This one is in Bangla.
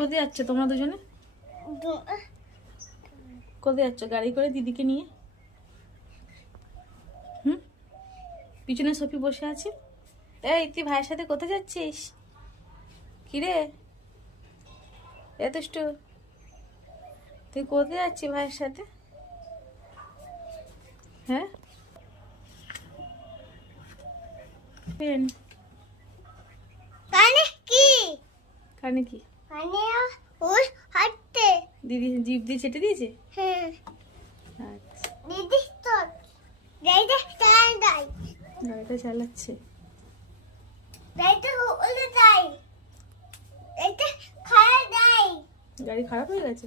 কোথায় যাচ্ছ তোমরা দুজনে? কোথায় যাচ্ছ গাড়ি করে দিদিকে নিয়ে? পিছনে সফি বসে আছে। এই তুই ভাইয়ের সাথে কোথায় যাচ্ছিস? কিরে এতষ্ট তুই কোথায় যাচ্ছিস ভাইয়ের সাথে? হ্যাঁ কানে কি? কানে কি? কানে ওই হাঁটতে দিদি জিভ দিয়ে চেটে দিয়েছে। হ্যাঁ আচ্ছা দিদি তো গাড়িটা চালাই দাই, গাড়িটা চালাচ্ছে। গাড়িটা উল্টে দাই, এটা খারাপ দাই। গাড়ি খারাপ হয়ে গেছে।